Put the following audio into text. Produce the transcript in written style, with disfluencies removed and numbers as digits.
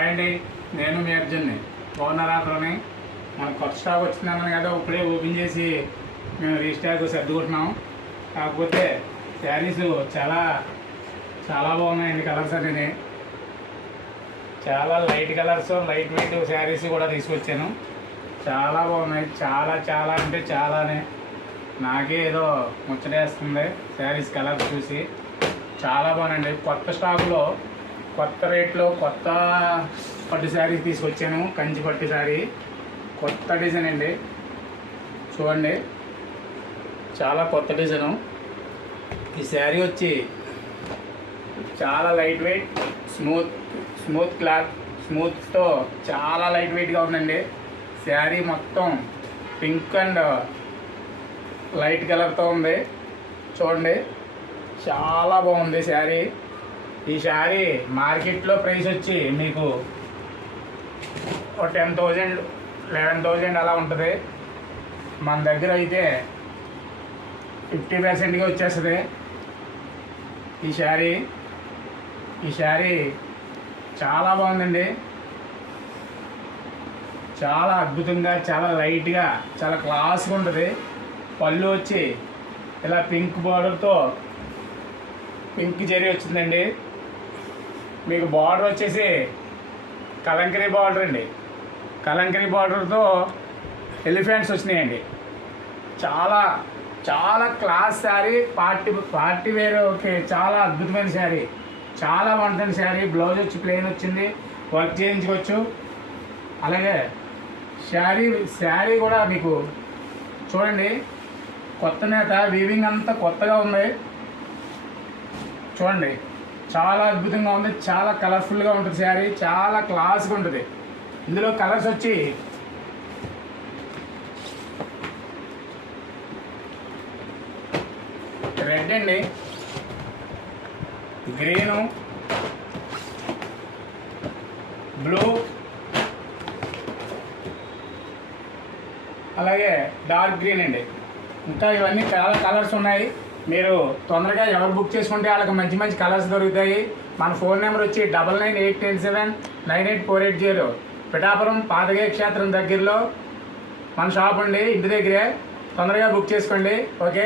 Hi అండి, నేను మీ అర్జున్ని. బాగున్నారా అందరూని? మనకు కొత్త స్టాక్ వచ్చిందన్నాను కదా, ఇప్పుడే ఓపెన్ చేసి మేము రీస్టాక్ సర్దుకుంటున్నాం. కాకపోతే శారీస్ చాలా చాలా బాగున్నాయండి. కలర్స్ అనేది చాలా light colours, light weight saris కూడా తీసుకొచ్చాను. చాలా బాగున్నాయి, చాలా చాలా అంటే చాలానే. నాకే ఏదో ముచ్చటేస్తుంది శారీస్ కలర్ చూసి. చాలా బాగున్నాయండి. కొత్త స్టాకులో కొత్త రేట్లో కొత్త పట్టు శారీ తీసుకొచ్చాను. కంచి పట్టు శారీ, కొత్త డిజైన్ అండి. చూడండి, చాలా కొత్త డిజైను. ఈ శారీ వచ్చి చాలా లైట్ వెయిట్, స్మూత్ క్లాత్, స్మూత్తో చాలా లైట్ వెయిట్గా ఉందండి. శారీ మొత్తం పింక్ అండ్ లైట్ కలర్తో ఉంది. చూడండి, చాలా బాగుంది శారీ. ఈ శారీ మార్కెట్లో ప్రైస్ వచ్చి మీకు 10,000 11,000 అలా ఉంటుంది. మన దగ్గర అయితే 50%గా వచ్చేస్తుంది ఈ శారీ చాలా బాగుందండి. చాలా అద్భుతంగా, చాలా లైట్గా, చాలా క్లాస్గా ఉంటుంది. పళ్ళు వచ్చి ఇలా పింక్ బార్డర్తో పింక్ జరీ వచ్చిందండి. మీకు బార్డర్ వచ్చేసి కలంకరీ బార్డర్ అండి. కలంకరీ బార్డర్తో ఎలిఫెంట్స్ వచ్చినాయండి. చాలా చాలా class sari, party wear. Okay, చాలా అద్భుతమైన శారీ, చాలా బాగుంటుంది శారీ. బ్లౌజ్ వచ్చి ప్లెయిన్ వచ్చింది, వర్క్ చేయించుకోవచ్చు. అలాగే శారీ కూడా మీకు చూడండి, కొత్త నేత వీవింగ్ అంతా కొత్తగా ఉంది. చూడండి, చాలా అద్భుతంగా ఉంది, చాలా కలర్ఫుల్గా ఉంటుంది శారీ, చాలా క్లాస్గా ఉంటుంది. ఇందులో కలర్స్ వచ్చి రెడ్ అండి, గ్రీను, బ్లూ, అలాగే డార్క్ గ్రీన్ అండి. ఇంకా ఇవన్నీ చాలా కలర్స్ ఉన్నాయి. మీరు తొందరగా ఎవరు బుక్ చేసుకుంటే వాళ్ళకి మంచి మంచి కలర్స్ దొరుకుతాయి. మన ఫోన్ నెంబర్ వచ్చి 9981079848 పిఠాపురం పాతగే క్షేత్రం దగ్గరలో మన షాప్ అండి, ఇంటి దగ్గరే. తొందరగా బుక్ చేసుకోండి. ఓకే.